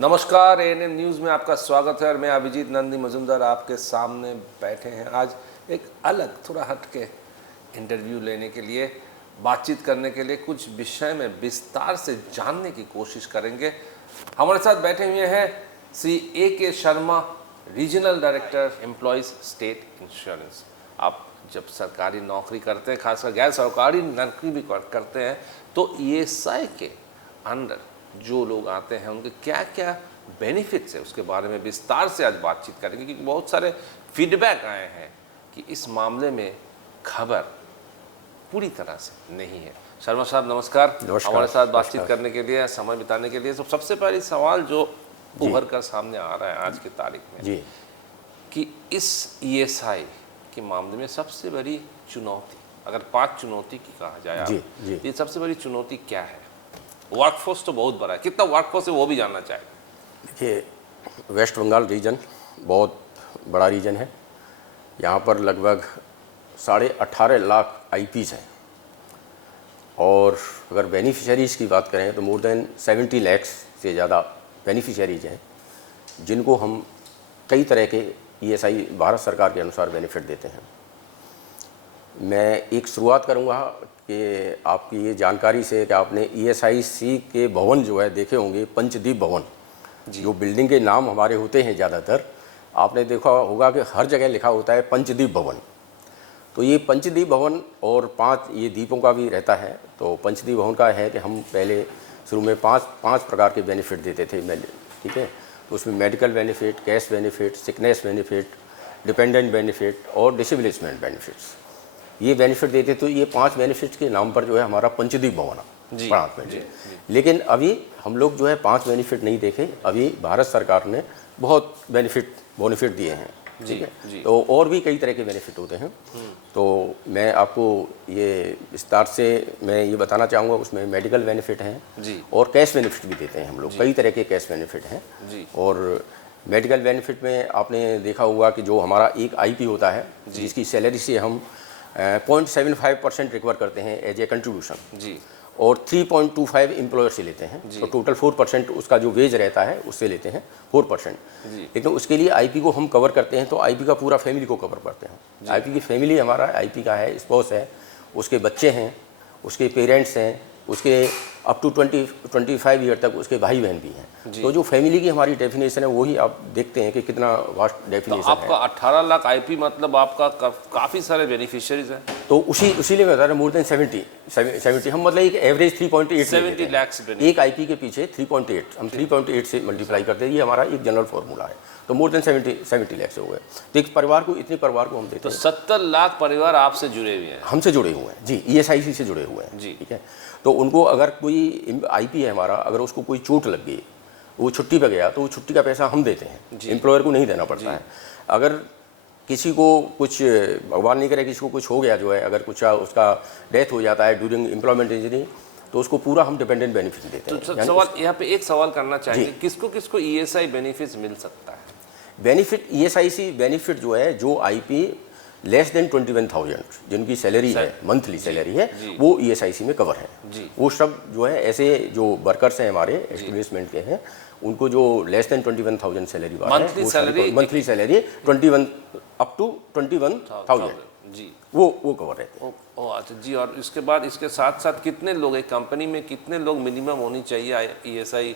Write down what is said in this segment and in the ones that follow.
नमस्कार, ANM news में आपका स्वागत है और मैं अभिजीत नंदी मजुमदार आपके सामने बैठे हैं। आज एक अलग थोड़ा हटके इंटरव्यू लेने के लिए, बातचीत करने के लिए, कुछ विषय में विस्तार से जानने की कोशिश करेंगे। हमारे साथ बैठे हुए हैं Shri A.K. Sharma, regional director employees state insurance. आप जब सरकारी नौकरी करते हैं, खासकर गैर सरकारी नौकरी भी करते हैं, तो ESI के अंडर जो लोग आते हैं उनके क्या क्या बेनिफिट्स है उसके बारे में विस्तार से आज बातचीत करेंगे, क्योंकि बहुत सारे फीडबैक आए हैं कि इस मामले में खबर पूरी तरह से नहीं है। शर्मा साहब नमस्कार, हमारे साथ बातचीत करने के लिए, समय बिताने के लिए। तो सबसे पहले सवाल जो उभर कर सामने आ रहा है आज की तारीख में जी, कि इस ESI के मामले में सबसे बड़ी चुनौती, अगर 5 चुनौती की कहा जाए जी, जी, ये सबसे बड़ी चुनौती क्या है? वर्कफोर्स तो बहुत बड़ा है, कितना वर्कफोर्स है वो भी जानना चाहिए। देखिए, वेस्ट बंगाल रीजन बहुत बड़ा रीजन है। यहाँ पर लगभग 18.5 लाख IPs हैं और अगर बेनिफिशरीज़ की बात करें तो मोर देन 70 लाख से ज़्यादा बेनिफिशरीज हैं, जिनको हम कई तरह के ESI भारत सरकार के अनुसार बेनिफिट देते हैं। मैं एक शुरुआत करूँगा कि आपकी ये जानकारी से कि आपने ESIC के भवन जो है देखे होंगे, पंचदीप भवन, जो बिल्डिंग के नाम हमारे होते हैं ज़्यादातर, आपने देखा होगा कि हर जगह लिखा होता है पंचदीप भवन। तो ये पंचदीप भवन और 5 ये दीपों का भी रहता है। तो पंचदीप भवन का है कि हम पहले शुरू में 5 प्रकार के बेनिफिट देते थे, ठीक है। तो उसमें medical benefit, cash benefit, sickness benefit, dependent benefit और डिसेबिलिटीमेंट बेनिफिट्स, ये बेनिफिट देते। तो ये 5 बेनिफिट्स के नाम पर जो है हमारा पंचदीप भवन है। लेकिन अभी हम लोग जो है 5 बेनिफिट नहीं देखे, अभी भारत सरकार ने बहुत बेनिफिट दिए हैं, ठीक है। तो और भी कई तरह के बेनिफिट होते हैं। तो मैं आपको ये विस्तार से मैं ये बताना चाहूँगा, उसमें मेडिकल बेनिफिट हैं और कैश बेनिफिट भी देते हैं हम लोग, कई तरह के कैश बेनिफिट हैं। और मेडिकल बेनिफिट में आपने देखा होगा कि जो हमारा एक IP होता है, जिसकी सैलरी से हम 0.75% रिकवर करते हैं एज ए कंट्रीब्यूशन जी, और 3.25 एम्प्लॉयर से लेते हैं। तो टोटल 4% उसका जो वेज रहता है उससे लेते हैं 4%। लेकिन उसके लिए IP को हम कवर करते हैं, तो IP का पूरा फैमिली को कवर करते हैं। IP की फैमिली हमारा IP का है, स्पाउस है, उसके बच्चे हैं, उसके पेरेंट्स हैं, उसके अप टू 25 ईयर तक उसके भाई बहन भी हैं। तो जो फैमिली की हमारी डेफिनेशन है वही आप देखते हैं कि कितना वास्ट डेफिनेशन है। आपका 18 लाख IP मतलब आपका काफ़ी सारे बेनिफिशियरीज हैं। तो उसी लिए बता रहे मोर देन 70 हम मतलब एक एवरेज 3.8 70 लाख एक IP के पीछे 3.8 हम 3.8 से मल्टीप्लाई करते हैं। ये हमारा एक जनरल फार्मूला है। तो मोर देन 70 लाख से हो गए। तो एक परिवार को, इतने परिवार को हम देते हैं। तो 70 लाख परिवार आपसे जुड़े हुए हैं, हमसे जुड़े हुए हैं जी, ESIC से जुड़े हुए हैं जी, ठीक है। तो उनको अगर कोई IP है हमारा, अगर उसको कोई चोट लग गई, वो छुट्टी पे गया, तो वो छुट्टी का पैसा हम देते हैं, एम्प्लॉयर को नहीं देना पड़ता है। अगर किसी को कुछ, भगवान नहीं करे, किसी को कुछ हो गया जो है, अगर कुछ उसका डेथ हो जाता है ड्यूरिंग एम्प्लॉयमेंट इंजरी, तो उसको पूरा हम डिपेंडेंट बेनिफिट देते हैं। तो सवाल यहाँ पे एक सवाल करना चाहिए, किसको किसको ESI बेनिफिट मिल सकता है? बेनिफिट ESIC बेनिफिट जो है, जो IP लेस देन 21,000 जिनकी सैलरी है, मंथली सैलरी है, वो ESIC में कवर है। वो सब जो है ऐसे जो वर्कर्स हैं हमारे एस्टेब्लिशमेंट के हैं, उनको जो लेस देन 21,000 सैलरी वाला है, मंथली सैलरी 21 अप टू 21,000 जी, वो कवर रहते हैं। अच्छा जी। और इसके बाद इसके साथ साथ कितने लोग, एक कंपनी में कितने लोग मिनिमम होनी चाहिए ESI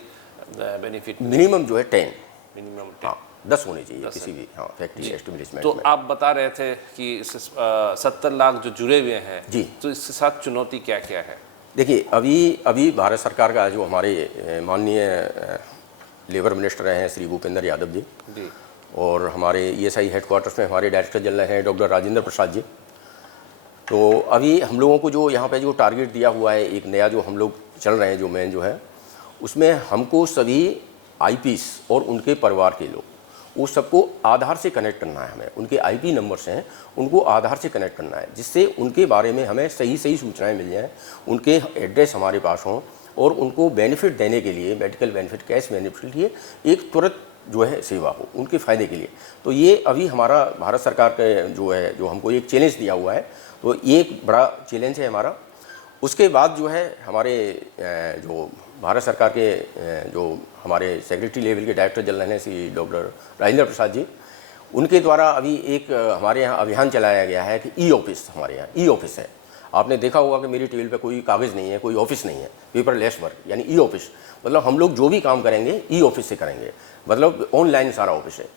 बेनिफिट? मिनिमम जो है 10, मिनिमम 10 होने चाहिए किसी भी फैक्ट्री एस्टेब्लिशमेंट तो में। आप बता रहे थे कि 70 लाख जो जुड़े हुए हैं जी, तो इसके साथ चुनौती क्या क्या है? देखिए, अभी भारत सरकार का जो हमारे माननीय लेबर मिनिस्टर हैं श्री भूपेंद्र यादव जी, और हमारे ESI हेडक्वार्टर्स में हमारे डायरेक्टर जनरल हैं डॉक्टर राजेंद्र प्रसाद जी। तो अभी हम लोगों को जो यहाँ पे जो टारगेट दिया हुआ है, एक नया जो हम लोग चल रहे हैं, जो मेन जो है, उसमें हमको सभी IPs और उनके परिवार के लोग, वो सबको आधार से कनेक्ट करना है। हमें उनके IP नंबर्स हैं, उनको आधार से कनेक्ट करना है, जिससे उनके बारे में हमें सही सूचनाएं मिल जाएं, उनके एड्रेस हमारे पास हों, और उनको बेनिफिट देने के लिए, मेडिकल बेनिफिट, कैश बेनिफिट के लिए एक तुरंत जो है सेवा हो, उनके फ़ायदे के लिए। तो ये अभी हमारा भारत सरकार का जो है, जो हमको एक चैलेंज दिया हुआ है, तो ये एक बड़ा चैलेंज है हमारा। उसके बाद जो है हमारे जो भारत सरकार के जो हमारे सेक्रेटरी लेवल के डायरेक्टर जनरल हैं श्री डॉक्टर राजेंद्र प्रसाद जी, उनके द्वारा अभी एक हमारे यहाँ अभियान चलाया गया है कि ई ऑफिस, हमारे यहाँ ई ऑफिस है। आपने देखा होगा कि मेरी टेबल पे कोई कागज़ नहीं है, कोई ऑफिस नहीं है, पेपरलेस वर्क, यानी ई ऑफिस। मतलब हम लोग जो भी काम करेंगे ई ऑफिस से करेंगे, मतलब ऑनलाइन सारा ऑफिस है।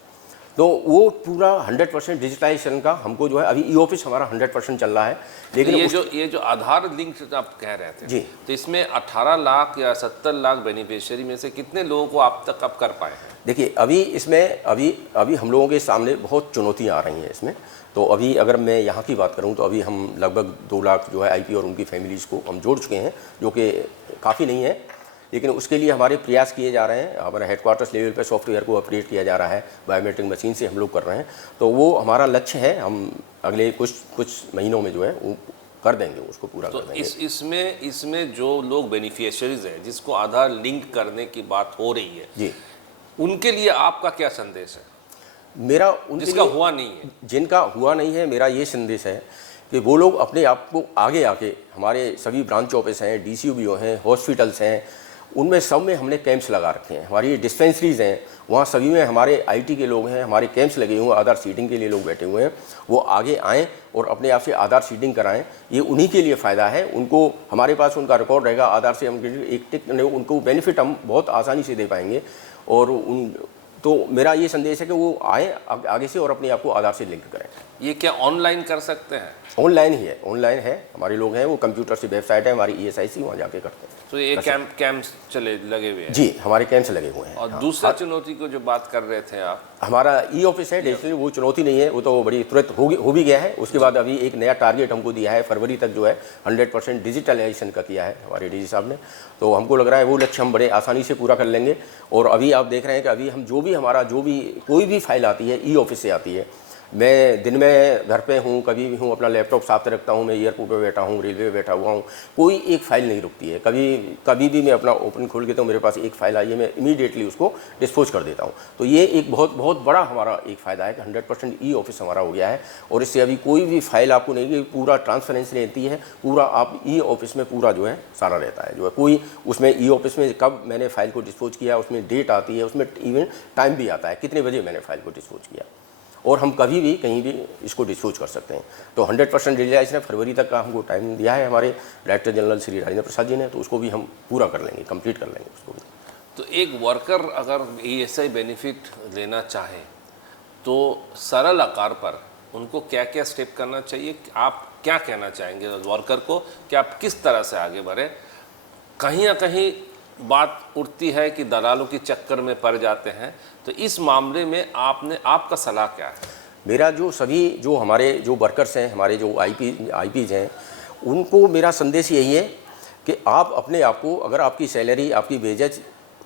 तो वो पूरा 100% डिजिटाइजेशन का हमको जो है अभी ई ऑफिस हमारा 100% चल रहा है। लेकिन ये जो आधार लिंक आप कह रहे थे जी, तो इसमें 18 लाख या 70 लाख बेनिफिशियरी में से कितने लोगों को आप तक अब कर पाए हैं? देखिए अभी इसमें अभी हम लोगों के सामने बहुत चुनौतियाँ आ रही हैं इसमें। तो अभी अगर मैं यहाँ की बात करूँ तो अभी हम लगभग 2 लाख जो है आईपी और उनकी फैमिलीज़ को हम जोड़ चुके हैं, जो कि काफ़ी नहीं है, लेकिन उसके लिए हमारे प्रयास किए जा रहे हैं। हमारे हेडक्वार्टर्स लेवल पे सॉफ्टवेयर को अपडेट किया जा रहा है, बायोमेट्रिक मशीन से हम लोग कर रहे हैं। तो वो हमारा लक्ष्य है, हम अगले कुछ महीनों में जो है वो कर देंगे, उसको पूरा तो कर देंगे। इसमें जो लोग बेनिफिशियरीज हैं जिसको आधार लिंक करने की बात हो रही है जी, उनके लिए आपका क्या संदेश है? मेरा उनके जिसका लिए, हुआ नहीं है, जिनका हुआ नहीं है, मेरा ये संदेश है कि वो लोग अपने आप को आगे आके, हमारे सभी ब्रांच ऑफिस हैं, DCBO हैं, हॉस्पिटल्स हैं, उनमें सब में हमने कैंप्स लगा रखे हैं। हमारी डिस्पेंसरीज़ हैं, वहाँ सभी में हमारे IT के लोग हैं, हमारे कैंप्स लगे हुए हैं, आधार सीडिंग के लिए लोग बैठे हुए हैं। वो आगे आएँ और अपने आप से आधार सीडिंग कराएं, ये उन्हीं के लिए फ़ायदा है। उनको, हमारे पास उनका रिकॉर्ड रहेगा, आधार से हम एक टिक उनको बेनिफिट हम बहुत आसानी से दे पाएंगे। और तो मेरा ये संदेश है कि वो आए आगे से और अपने आप को आधार से लिंक करें। ये क्या ऑनलाइन कर सकते हैं? ऑनलाइन ही है, ऑनलाइन है। हमारे लोग हैं, वो कंप्यूटर से वेबसाइट है हमारी ESIC, वहाँ जाके करते हैं। तो ये कैंप्स चले लगे हुए हैं? जी, हमारे कैंप्स लगे हुए हैं। और दूसरा चुनौती को जो बात कर रहे थे आप, हमारा ई ऑफिस है डिजिटली, वो चुनौती नहीं है, वो तो बड़ी तुरंत हो भी गया है। उसके बाद अभी एक नया टारगेट हमको दिया है, फरवरी तक जो है 100% डिजिटलाइजेशन का किया है हमारे DG साहब ने। तो हमको लग रहा है वो लक्ष्य हम बड़े आसानी से पूरा कर लेंगे। और अभी आप देख रहे हैं कि अभी हम जो भी कोई भी फाइल आती है ई ऑफिस से आती है। मैं दिन में घर पे हूँ, कभी भी हूँ, अपना लैपटॉप साथ रखता हूँ, मैं एयरपोर्ट पे बैठा हूँ, रेलवे पे बैठा हुआ हूँ, कोई एक फ़ाइल नहीं रुकती है। कभी भी मैं अपना ओपन खोल के, तो मेरे पास एक फ़ाइल आई है, मैं इमीडिएटली उसको डिस्पोज कर देता हूँ। तो ये एक बहुत बड़ा हमारा एक फ़ायदा है कि 100% ई ऑफिस हमारा हो गया है। और इससे अभी कोई भी फाइल आपको नहीं, पूरा ट्रांसपेरेंसी रहती है, पूरा आप ई ऑफिस में पूरा जो है सारा रहता है। जो है कोई उसमें ई ऑफिस में कब मैंने फ़ाइल को डिस्पोज किया, उसमें डेट आती है, उसमें इवन टाइम भी आता है, कितने बजे मैंने फ़ाइल को डिस्पोज किया, और हम कभी भी कहीं भी इसको डिस्पोज कर सकते हैं। तो 100% डिजिटाइजेशन है, फरवरी तक का हमको टाइम दिया है हमारे डायरेक्टर जनरल श्री राजेंद्र प्रसाद जी ने। तो उसको भी हम पूरा कर लेंगे, कंप्लीट कर लेंगे उसको भी। तो एक वर्कर अगर ESI बेनिफिट लेना चाहे तो सरल आकार पर उनको क्या क्या स्टेप करना चाहिए? आप क्या कहना चाहेंगे वर्कर को कि आप किस तरह से आगे बढ़ें? कहीं ना कहीं बात उठती है कि दलालों की चक्कर में पड़ जाते हैं, तो इस मामले में आपका सलाह क्या है? मेरा जो हमारे जो वर्कर्स हैं, हमारे जो IPs हैं, उनको मेरा संदेश यही है कि आप अपने आप को, अगर आपकी सैलरी, आपकी वेजेज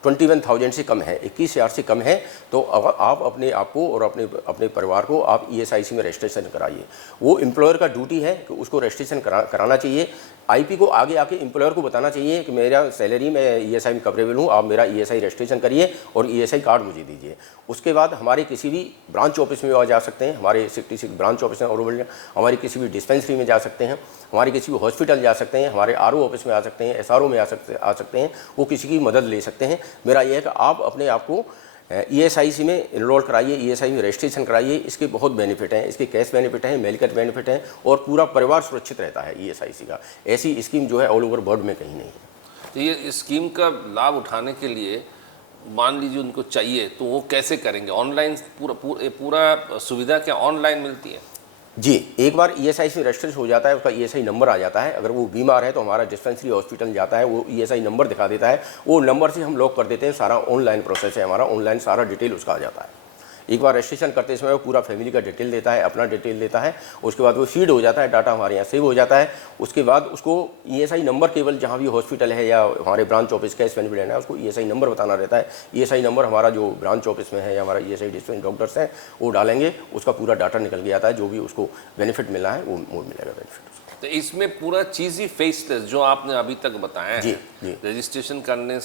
21,000 से कम है, 21,000 से कम है, तो आप अपने आप को और अपने परिवार को आप ESIC में रजिस्ट्रेशन कराइए। वो एम्प्लॉयर का ड्यूटी है कि उसको रजिस्ट्रेशन कराना चाहिए। IP को आगे आके एम्प्लॉयर को बताना चाहिए कि मेरा सैलरी, मैं ESI में कवरेबल हूँ, आप मेरा ESI रजिस्ट्रेशन करिए और ESI कार्ड मुझे दीजिए। उसके बाद हमारे किसी भी ब्रांच ऑफिस में जा सकते हैं, हमारे 66 ब्रांच ऑफिस हैं और हमारी किसी भी डिस्पेंसरी में जा सकते हैं, हमारे किसी भी हॉस्पिटल जा सकते हैं, हमारे RO ऑफिस में आ सकते हैं, SRO में आ सकते हैं, वो किसी की मदद ले सकते हैं। मेरा यह है कि आप अपने आप को ESIC में इनरोल कराइए, ESI में रजिस्ट्रेशन कराइए। इसके बहुत बेनिफिट हैं, इसके कैश बेनिफिट हैं, मेडिकल बेनिफिट हैं, और पूरा परिवार सुरक्षित रहता है ESIC का। ऐसी स्कीम जो है ऑल ओवर वर्ल्ड में कहीं नहीं है। तो ये स्कीम का लाभ उठाने के लिए मान लीजिए उनको चाहिए, तो वो कैसे करेंगे? ऑनलाइन पूरा सुविधा क्या ऑनलाइन मिलती है? जी, एक बार ESIC में रजिस्टर हो जाता है, उसका ESI नंबर आ जाता है। अगर वो बीमार है तो हमारा डिस्पेंसरी हॉस्पिटल जाता है, वो ESI नंबर दिखा देता है, वो नंबर से हम लॉक कर देते हैं। सारा ऑनलाइन प्रोसेस है हमारा, ऑनलाइन सारा डिटेल उसका आ जाता है। एक बार रजिस्ट्रेशन करते समय वो पूरा फैमिली का डिटेल देता है, अपना डिटेल देता है। उसके बाद वो फीड हो जाता है, डाटा हमारे यहाँ सेव हो जाता है। उसके बाद उसको ESI नंबर केवल जहाँ भी हॉस्पिटल है या हमारे ब्रांच ऑफिस कैश बेनिफिट है, उसको ESI नंबर बताना रहता है। ESI नंबर हमारा जो ब्रांच ऑफिस में है या हमारा ESI डिस्पेंस डॉक्टर्स हैं वो डालेंगे, उसका पूरा डाटा निकल के आता है। जो भी उसको बेनिफिट मिला है वो मिलेगा बेनिफिट। तो इसमें पूरा चीज़ ही फेसलेस जो आपने अभी तक बताया जी, है, रजिस्ट्रेशन करने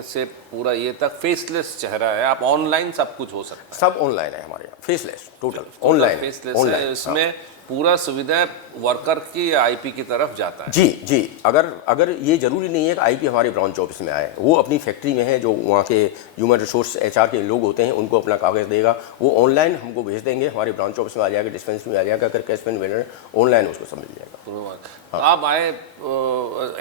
से पूरा ये तक फेसलेस चेहरा है। आप ऑनलाइन सब कुछ हो सकता है, सब ऑनलाइन है हमारे यहाँ, फेसलेस, टोटल ऑनलाइन फेसलेस है। इसमें पूरा सुविधा वर्कर की या आईपी की तरफ जाता है। जी जी, अगर ये ज़रूरी नहीं है कि आईपी हमारे ब्रांच ऑफिस में आए, वो अपनी फैक्ट्री में है, जो वहाँ के ह्यूमन रिसोर्स एचआर के लोग होते हैं उनको अपना कागज़ देगा, वो ऑनलाइन हमको भेज देंगे, हमारे ब्रांच ऑफिस में आ जाएगा, डिस्पेंसरी में आ जाएगा, अगर कैश पेमेंट ऑनलाइन उसको सब मिल जाएगा। तो आप आए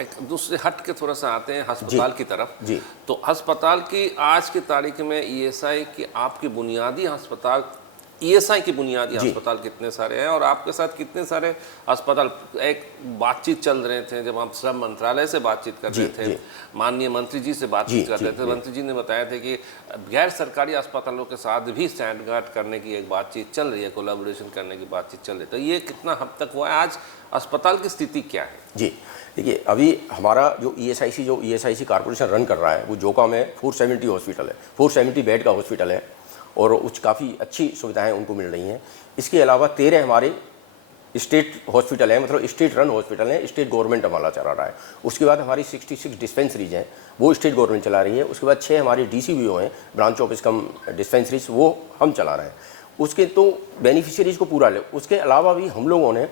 एक दूसरे हट के थोड़ा सा आते हैं अस्पताल की तरफ। जी। तो अस्पताल की आज की तारीख में ईएसआई की आपकी बुनियादी अस्पताल, ईएसआई की बुनियादी अस्पताल कितने सारे हैं और आपके साथ कितने सारे अस्पताल? एक बातचीत चल रहे थे जब हम श्रम मंत्रालय से बातचीत कर रहे थे, माननीय मंत्री जी से बातचीत कर रहे थे, मंत्री जी ने बताया था कि गैर सरकारी अस्पतालों के साथ भी स्टैंडगार्ड करने की एक बातचीत चल रही है, कोलैबोरेशन करने की बातचीत चल रही है। तो ये कितना हद तक हुआ है? आज अस्पताल की स्थिति क्या है? जी देखिए, अभी हमारा जो ईएसआईसी कॉर्पोरेशन रन कर रहा है, वो जोका में 470 हॉस्पिटल है, 470 बेड का हॉस्पिटल है और उस काफ़ी अच्छी सुविधाएं उनको मिल रही हैं। इसके अलावा 13 हमारे स्टेट हॉस्पिटल है, मतलब स्टेट रन हॉस्पिटल है, स्टेट गवर्नमेंट हमारा चला रहा है। उसके बाद हमारी 66 डिस्पेंसरीज हैं, वो स्टेट गवर्नमेंट चला रही है। उसके बाद 6 हमारे डीसीबीओ हैं, ब्रांच ऑफिस कम डिस्पेंसरीज, वो हम चला रहे हैं। उसके तो बेनिफिशियरीज को पूरा ले। उसके अलावा भी हम लोगों ने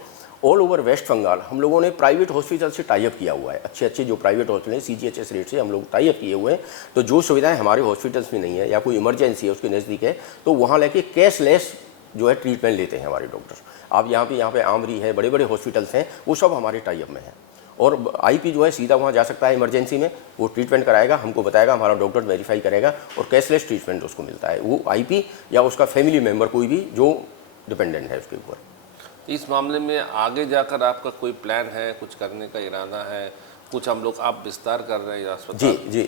ऑल ओवर वेस्ट बंगाल हम लोगों ने प्राइवेट हॉस्पिटल से टाई अप किया हुआ है। अच्छे जो प्राइवेट हॉस्पिटल हैं, CGHS रेट से हम लोग टाई अप किए हुए हैं। तो जो सुविधाएं हमारे हॉस्पिटल्स में नहीं है या कोई इमरजेंसी है उसके नज़दीक है, तो वहाँ लेके कैशलेस जो है ट्रीटमेंट लेते हैं हमारे डॉक्टर। आप यहाँ पे आमरी है, बड़े बड़े हॉस्पिटल्स हैं, वो सब हमारे टाई अप में हैं। और आईपी जो है सीधा वहाँ जा सकता है इमरजेंसी में, वो ट्रीटमेंट कराएगा, हमको बताएगा, हमारा डॉक्टर वेरीफाई करेगा और कैशलेस ट्रीटमेंट उसको मिलता है। वो आईपी या उसका फैमिली मेम्बर कोई भी जो डिपेंडेंट है उसके ऊपर। इस मामले में आगे जाकर आपका कोई प्लान है, कुछ करने का इरादा है? कुछ हम लोग आप विस्तार कर रहे हैं अस्पताल? जी,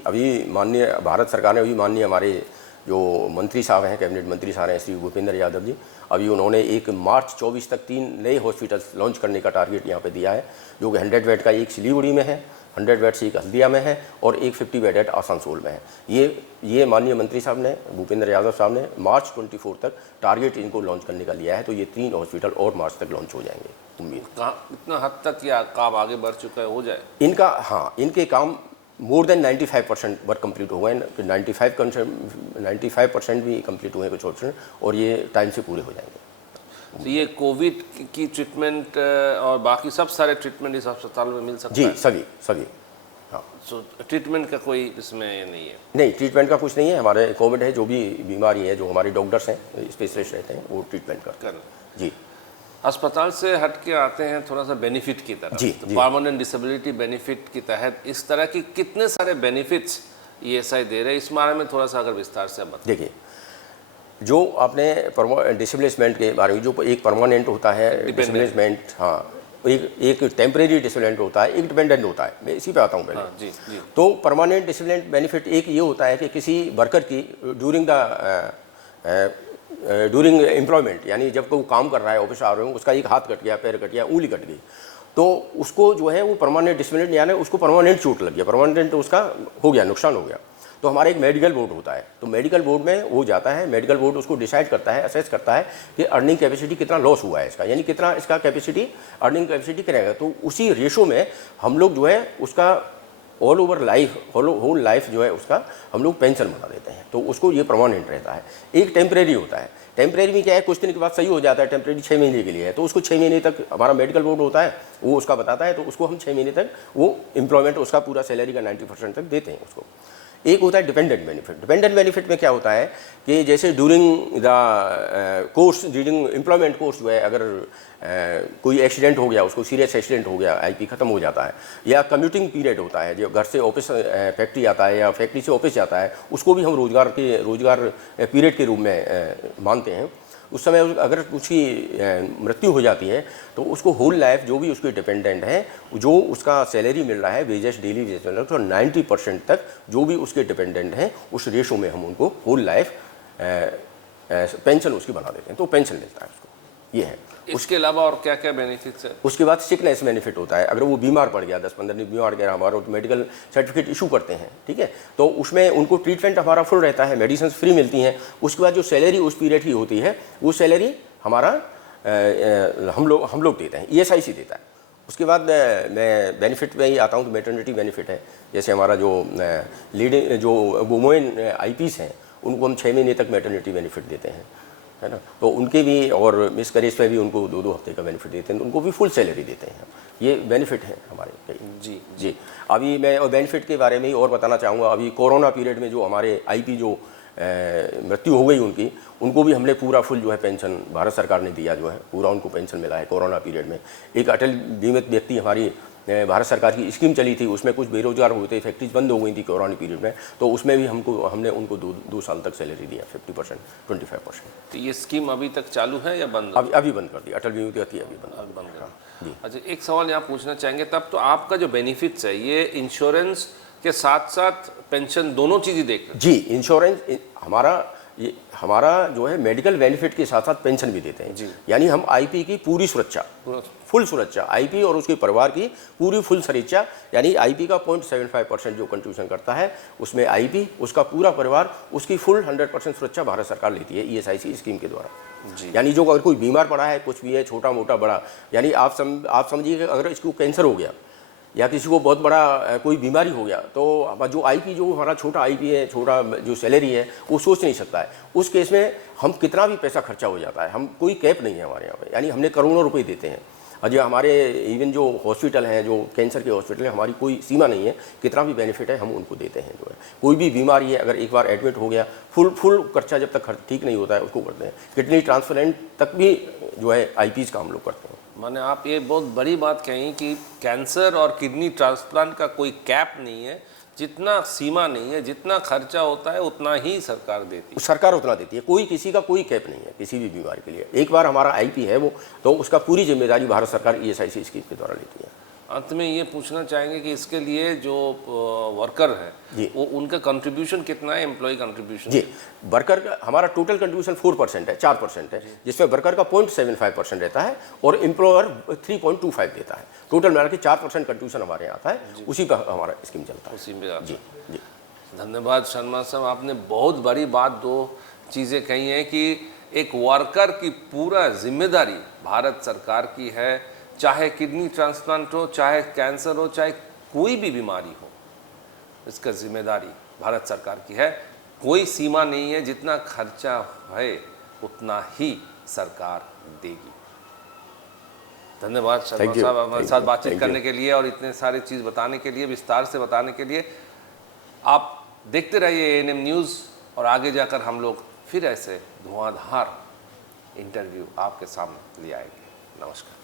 अभी माननीय भारत सरकार ने, अभी माननीय हमारे जो मंत्री साहब हैं, कैबिनेट मंत्री साहब हैं श्री भूपेंद्र यादव जी, अभी उन्होंने एक मार्च 24 तक 3 नए हॉस्पिटल्स लॉन्च करने का टारगेट यहाँ पे दिया है, जो कि 100 बेड का एक सिलीगुड़ी में है, 100 बेड से एक हल्दिया में है और एक 50 बेड आसनसोल में है। ये माननीय मंत्री साहब ने, भूपेंद्र यादव साहब ने मार्च 24 तक टारगेट इनको लॉन्च करने का लिया है। तो ये 3 हॉस्पिटल और मार्च तक लॉन्च हो जाएंगे, उम्मीद। इतना हद तक या काम आगे बढ़ चुका है, हो जाए इनका? हाँ, इनके काम मोर देन 95% वर्क कंप्लीट हो गए, 95% भी कंप्लीट हुए कुछ ऑप्शन, और ये टाइम से पूरे हो जाएंगे। तो ये कोविड की ट्रीटमेंट और बाकी सब सारे ट्रीटमेंट इस अस्पताल में मिल सकता है? जी, सभी। हाँ, सो ट्रीटमेंट का कोई इसमें नहीं है? नहीं, ट्रीटमेंट का कुछ नहीं है। हमारे कोविड है, जो भी बीमारी है, जो हमारे डॉक्टर्स हैं, स्पेशलिस्ट रहते हैं, वो ट्रीटमेंट करते हैं। जी। अस्पताल से हट के आते हैं थोड़ा सा बेनिफिट की तरफ। जी, तो परमानेंट डिसेबिलिटी बेनिफिट के तहत इस तरह की कितने सारे बेनिफिट्स ईएसआई दे रहे हैं, इस बारे में थोड़ा सा अगर विस्तार से बताएं। देखिए, जो आपने डिसेबलिसमेंट के बारे में, जो एक परमानेंट होता है डिसेबलिसमेंट, हाँ, एक टेम्परेरी डिसेबलेंट होता है, एक डिपेंडेंट होता है। मैं इसी पे आता हूँ पहले। हाँ, जी। तो परमानेंट डिसेबलेंट बेनिफिट एक ये होता है कि किसी वर्कर की ड्यूरिंग एम्प्लॉयमेंट, यानी जब कोई काम कर रहा है, ऑफिस आ रहे हो, उसका एक हाथ कट गया, पैर कट गया, उंगली कट गई, तो उसको जो है वो परमानेंट डिसेबलेंट, यानी उसको परमानेंट चोट लग गया, परमानेंट उसका हो गया, नुकसान हो गया। तो हमारा एक मेडिकल बोर्ड होता है, तो मेडिकल बोर्ड में वो जाता है, मेडिकल बोर्ड उसको डिसाइड करता है, असेस करता है कि अर्निंग कैपेसिटी कितना लॉस हुआ है इसका, यानी कितना इसका कैपेसिटी, अर्निंग कैपेसिटी करेगा। तो उसी रेशो में हम लोग जो है उसका all over life, whole life जो है उसका हम लोग पेंशन बना देते हैं। तो उसको ये परमानेंट रहता है। एक टेम्परेरी होता है। टेम्परेरी में क्या है, कुछ दिन के बाद सही हो जाता है, टेम्परेरी 6 महीने के लिए है, तो उसको 6 महीने तक हमारा मेडिकल बोर्ड होता है, वो उसका बताता है, तो उसको हम 6 महीने तक वो एम्प्लॉयमेंट उसका पूरा सैलरी का 90% तक देते हैं उसको। एक होता है डिपेंडेंट बेनिफिट। डिपेंडेंट बेनिफिट में क्या होता है कि जैसे during the course, during employment course जो है, अगर कोई एक्सीडेंट हो गया, उसको सीरियस एक्सीडेंट हो गया, आईपी खत्म हो जाता है, या कम्यूटिंग पीरियड होता है, जो घर से ऑफिस फैक्ट्री आता है या फैक्ट्री से ऑफिस जाता है, उसको भी हम रोजगार पीरियड के रूप में मानते हैं। उस समय अगर उसकी मृत्यु हो जाती है तो उसको होल लाइफ, जो भी उसके डिपेंडेंट है, जो उसका सैलरी मिल रहा है, वेजेस, डेली वेजेस मिल रहा है, तो 90% तक जो भी उसके डिपेंडेंट हैं, उस रेशो में हम उनको होल लाइफ पेंशन उसकी बना देते हैं, तो पेंशन मिलता है उसको। ये है। इसके अलावा और क्या क्या बेनिफिट्स है? उसके बाद सिकनेस बेनिफिट होता है। अगर वो बीमार पड़ गया, 10-15 दिन बीमार गया, हमारा मेडिकल सर्टिफिकेट इशू करते हैं, ठीक है, तो उसमें उनको ट्रीटमेंट हमारा फुल रहता है, मेडिसिन फ्री मिलती हैं। उसके बाद जो सैलरी उस पीरियड की होती है, वो सैलरी हमारा हम लोग देते हैं, ESIC देता है। उसके बाद मैं बेनिफिट में ही आता हूँ, तो मैटरनिटी बेनिफिट है। जैसे हमारा जो लीडिंग जो वुमेन IPs हैं, उनको हम 6 महीने तक मैटरनिटी बेनिफिट देते हैं। है ना। तो उनके भी और मिस करेज पे भी उनको 2-2 हफ्ते का बेनिफिट देते हैं, तो उनको भी फुल सैलरी देते हैं। ये बेनिफिट है हमारे कई। जी अभी मैं और बेनिफिट के बारे में ही और बताना चाहूँगा। अभी कोरोना पीरियड में जो हमारे आईपी जो मृत्यु हो गई उनकी, उनको भी हमने पूरा फुल जो है पेंशन भारत सरकार ने दिया, जो है पूरा उनको पेंशन मिला है कोरोना पीरियड में। एक अटल बीमित व्यक्ति हमारी भारत सरकार की स्कीम चली थी, उसमें कुछ बेरोजगार हुए थे, फैक्ट्रीज बंद हो गई थी कोरोना पीरियड में, तो उसमें भी हमने उनको 2 साल तक सैलरी दिया 50%, 25%। तो ये स्कीम अभी तक चालू है या बंद? अभी बंद कर दी, अटल बीमित व्यक्ति अभी बंद कर दी। अच्छा, एक सवाल यहाँ पूछना चाहेंगे, तब तो आपका जो बेनिफिट्स है ये इंश्योरेंस के साथ साथ पेंशन दोनों चीज़ें देख? जी, इंश्योरेंस हमारा जो है मेडिकल बेनिफिट के साथ साथ पेंशन भी देते हैं। यानी हम आईपी की पूरी सुरक्षा, फुल सुरक्षा, आईपी और उसके परिवार की पूरी फुल सुरक्षा, यानी आईपी का 0.75% जो कंट्रीब्यूशन करता है उसमें आईपी, उसका पूरा परिवार, उसकी फुल 100% सुरक्षा भारत सरकार लेती है ईएसआईसी स्कीम के द्वारा। यानी जो अगर कोई बीमार पड़ा है, कुछ भी है, छोटा मोटा बड़ा, यानी आप समझिए कि अगर इसको कैंसर हो गया या किसी को बहुत बड़ा कोई बीमारी हो गया, तो जो आईपी, जो हमारा छोटा आईपी है, छोटा जो सैलरी है, वो सोच नहीं सकता है। उस केस में हम कितना भी पैसा खर्चा हो जाता है, हम कोई कैप नहीं है हमारे यहाँ पे, यानी हमने करोड़ों रुपए देते हैं। और जो हमारे इवन जो हॉस्पिटल हैं, जो कैंसर के हॉस्पिटल है, हमारी कोई सीमा नहीं है, कितना भी बेनिफिट है हम उनको देते हैं। जो है कोई भी बीमारी है, अगर एक बार एडमिट हो गया, फुल खर्चा जब तक ठीक नहीं होता है उसको करते हैं। किडनी ट्रांसप्लांट तक भी जो है आईपीज़ का हम लोग करते हैं। माने आप ये बहुत बड़ी बात कही कि कैंसर और किडनी ट्रांसप्लांट का कोई कैप नहीं है, जितना सीमा नहीं है, जितना खर्चा होता है उतना ही सरकार देती है। सरकार उतना देती है, कोई किसी का कोई कैप नहीं है किसी भी बीमारी के लिए। एक बार हमारा आईपी है वो, तो उसका पूरी जिम्मेदारी भारत सरकार ईएसआईसी स्कीम के द्वारा लेती है। अंत में ये पूछना चाहेंगे कि इसके लिए जो वर्कर हैं वो उनका कंट्रीब्यूशन कितना है, एम्प्लॉय कंट्रीब्यूशन? जी, वर्कर का हमारा टोटल कंट्रीब्यूशन 4% है, 4% है, जिसमें वर्कर का 0.75% रहता है और एम्प्लॉयर 3.25 देता है। टोटल मिला के 4% कंट्रीब्यूशन हमारे यहाँ आता है, उसी पर हमारा स्कीम चलता है। उसी में आता है। जी। धन्यवाद शर्मा साहब, आपने बहुत बड़ी बात, 2 चीज़ें कही हैं कि एक वर्कर की पूरा जिम्मेदारी भारत सरकार की है, चाहे किडनी ट्रांसप्लांट हो, चाहे कैंसर हो, चाहे कोई भी बीमारी हो, इसका जिम्मेदारी भारत सरकार की है। कोई सीमा नहीं है, जितना खर्चा है उतना ही सरकार देगी। धन्यवाद शर्मा साहब, हमारे साथ बातचीत करने के लिए और इतने सारे चीज़ बताने के लिए, विस्तार से बताने के लिए। आप देखते रहिए एएनएम न्यूज़, और आगे जाकर हम लोग फिर ऐसे धुआंधार इंटरव्यू आपके सामने ले आएंगे। नमस्कार।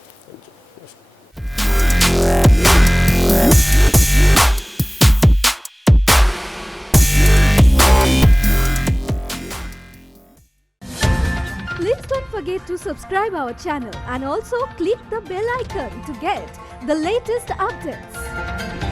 Please don't forget to subscribe our channel and also click the bell icon to get the latest updates.